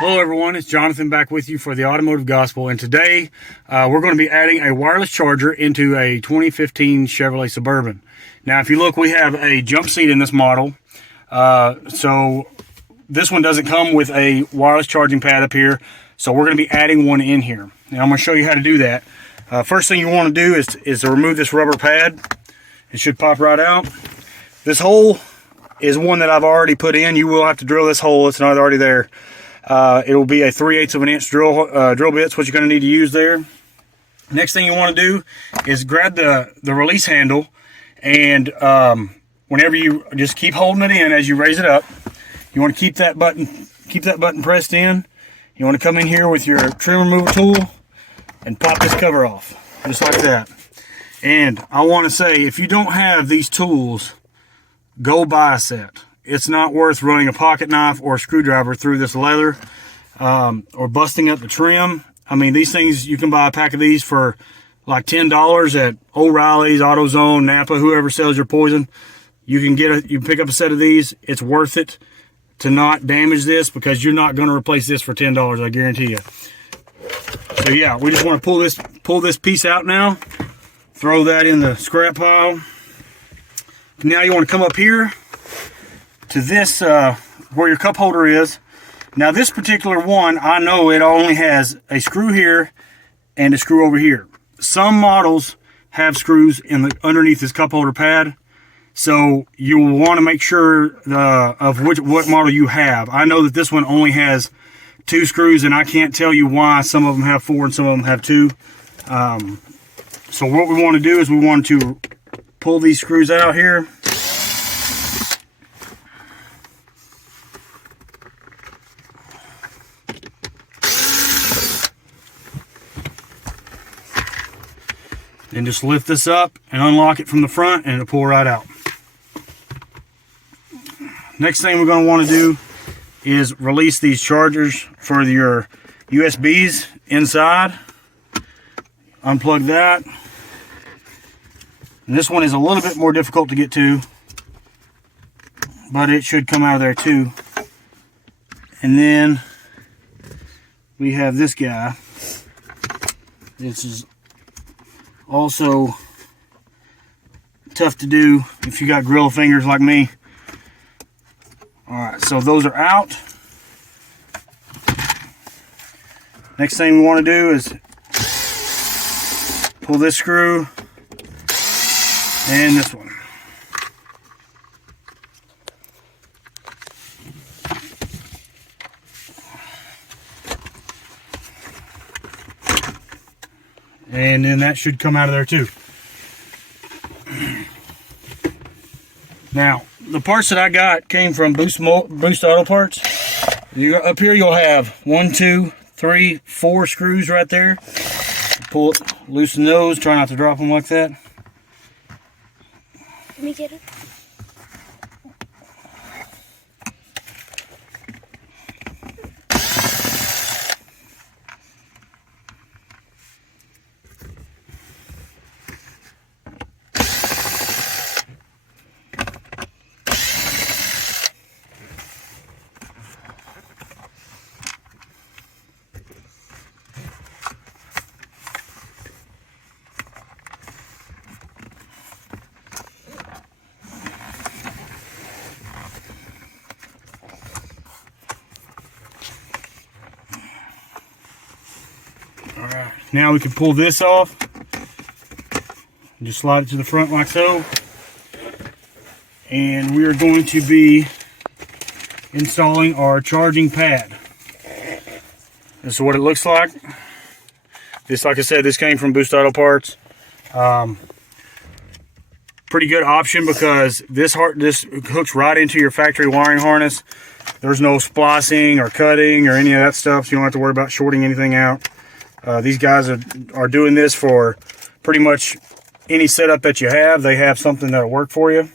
Hello everyone, it's Jonathan back with you for the Automotive Gospel, and today we're going to be adding a wireless charger into a 2015 Chevrolet Suburban. Now if you look, we have a jump seat in this model, so this one doesn't come with a wireless charging pad up here, so we're going to be adding one in here. Now I'm going to show you how to do that. First thing you want to do is to remove this rubber pad. It should pop right out. This hole is one that I've already put in. You will have to drill this hole, it's not already there. It will be a 3/8 of an inch drill bit's what you're going to need to use there. Next thing you want to do is grab the release handle, and whenever you just keep holding it in as you raise it up, you want to keep that button pressed in. You want to come in here with your trim removal tool and pop this cover off, just like that. And I want to say, if you don't have these tools, go buy a set. It's not worth running a pocket knife or a screwdriver through this leather or busting up the trim. I mean, these things, you can buy a pack of these for like $10 at O'Reilly's, AutoZone, Napa, whoever sells your poison. You can pick up a set of these. It's worth it to not damage this, because you're not going to replace this for $10, I guarantee you. So yeah, we just want to pull this piece out now. Throw that in the scrap pile. Now you want to come up here to this where your cup holder is. Now this particular one, I know it only has a screw here and a screw over here. Some models have screws underneath this cup holder pad, so you will want to make sure of what model you have. I know that this one only has 2 screws, and I can't tell you why some of them have 4 and some of them have 2. So what we want to do is we want to pull these screws out here. And just lift this up and unlock it from the front, and it'll pull right out. Next thing we're going to want to do is release these chargers for your USBs inside. Unplug that. And this one is a little bit more difficult to get to, but it should come out of there too. And then we have this guy. This is also tough to do if you got grill fingers like me. Alright, so those are out. Next thing we want to do is pull this screw and this one. And then that should come out of there too. Now, the parts that I got came from Boost Auto Parts. Up here you'll have 1, 2, 3, 4 screws right there. Pull it, loosen those, try not to drop them like that. Let me get it. Alright, now we can pull this off. Just slide it to the front like so. And we are going to be installing our charging pad. This is what it looks like. This, like I said, this came from Boost Auto Parts. Pretty good option, because this hooks right into your factory wiring harness. There's no splicing or cutting or any of that stuff, so you don't have to worry about shorting anything out. These guys are doing this for pretty much any setup that you have. They have something that'll work for you.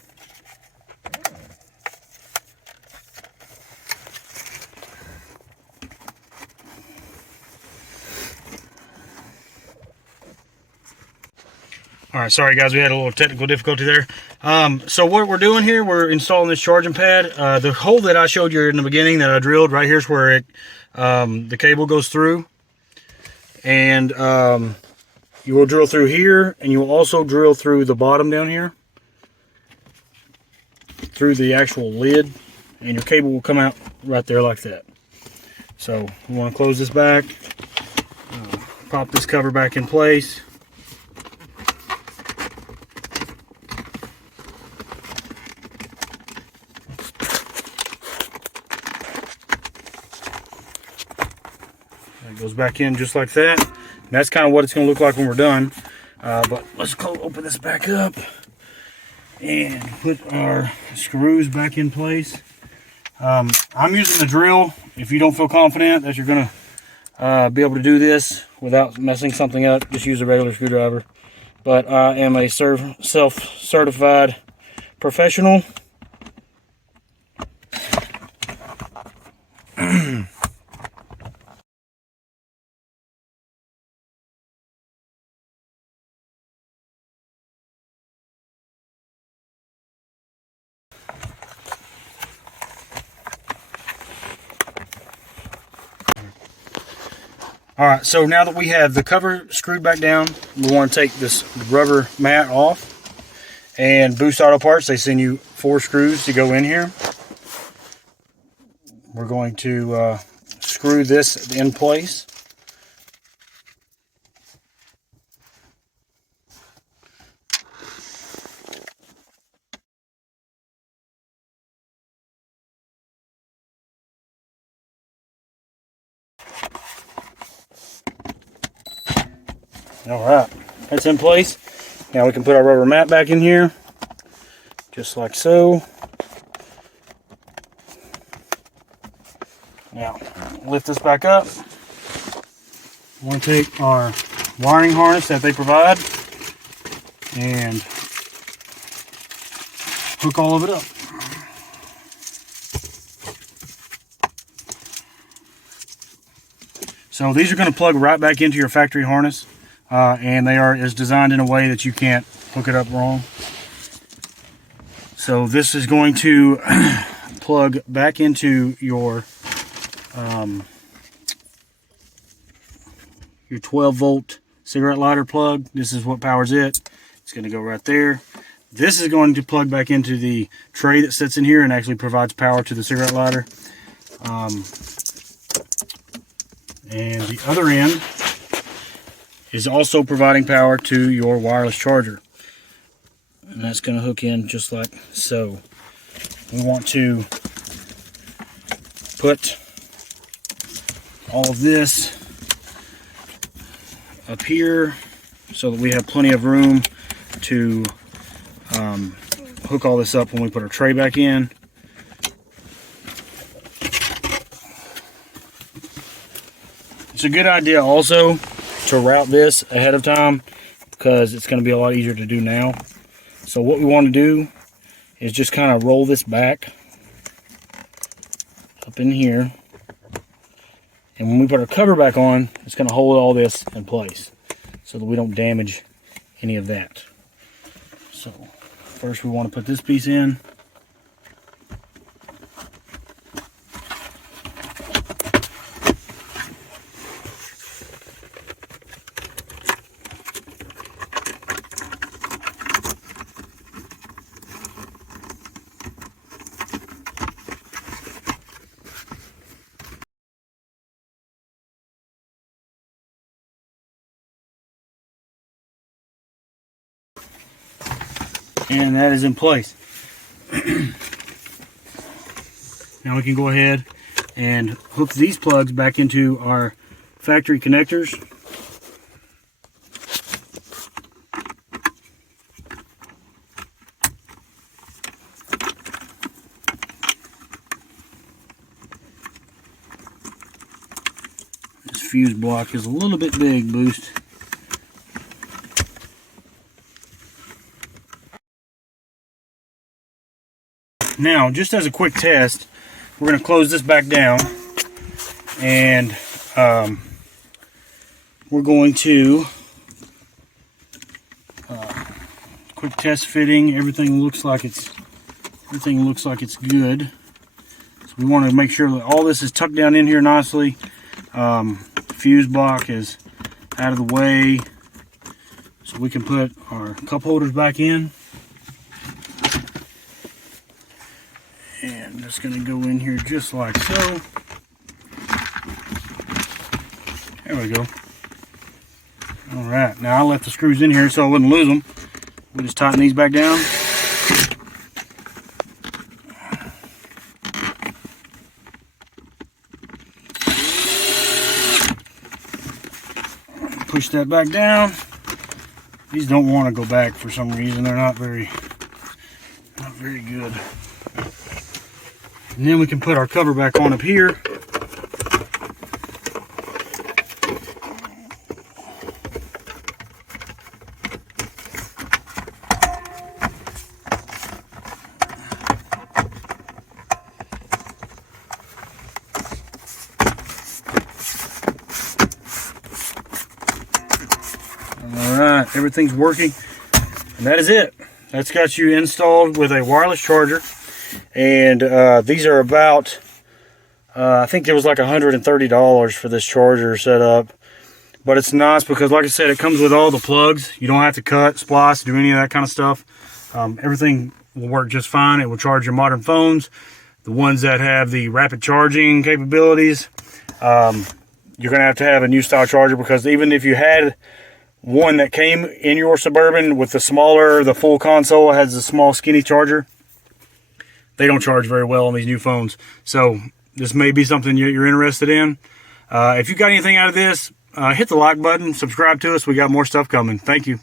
All right, sorry guys, we had a little technical difficulty there. So what we're doing here, we're installing this charging pad. The hole that I showed you in the beginning that I drilled, right here's where the cable goes through. And you will drill through here, and you will also drill through the bottom down here, through the actual lid, and your cable will come out right there like that. So we want to close this back, pop this cover back in place. It goes back in just like that. And that's kind of what it's going to look like when we're done. But let's open this back up and put our screws back in place. I'm using the drill. If you don't feel confident that you're going to be able to do this without messing something up, just use a regular screwdriver. But I am a self-certified professional. All right, so now that we have the cover screwed back down, we want to take this rubber mat off. And Boost Auto Parts, they send you 4 screws to go in here. We're going to screw this in place. All right, that's in place. Now we can put our rubber mat back in here, just like so. Now, lift this back up. We want to take our wiring harness that they provide and hook all of it up. So these are going to plug right back into your factory harness. And they are designed in a way that you can't hook it up wrong. So this is going to plug back into your 12-volt cigarette lighter plug. This is what powers it. It's going to go right there. This is going to plug back into the tray that sits in here and actually provides power to the cigarette lighter. And the other end is also providing power to your wireless charger. And that's going to hook in just like so. We want to put all of this up here so that we have plenty of room to hook all this up when we put our tray back in. It's a good idea also to route this ahead of time because it's going to be a lot easier to do now. So what we want to do is just kind of roll this back up in here, and when we put our cover back on, it's going to hold all this in place so that we don't damage any of that. So first we want to put this piece in. And that is in place. Now we can go ahead and hook these plugs back into our factory connectors. This fuse block is a little bit big, Boost. Now, just as a quick test, we're going to close this back down, and we're going to quick test fitting. Everything looks like it's good. So we want to make sure that all this is tucked down in here nicely. Fuse block is out of the way, so we can put our cup holders back in. And just going to go in here just like so. There we go. Alright, now I left the screws in here so I wouldn't lose them. We just tighten these back down. Push that back down. These don't want to go back for some reason. They're not very good. And then we can put our cover back on up here. Alright, everything's working. And that is it. That's got you installed with a wireless charger. And these are about, I think it was like $130 for this charger set up. But it's nice because, like I said, it comes with all the plugs. You don't have to cut, splice, do any of that kind of stuff. Everything will work just fine. It will charge your modern phones. The ones that have the rapid charging capabilities, you're going to have a new style charger, because even if you had one that came in your Suburban with the full console has a small skinny charger, they don't charge very well on these new phones. So this may be something you're interested in. If you got anything out of this, hit the like button, subscribe to us. We got more stuff coming. Thank you.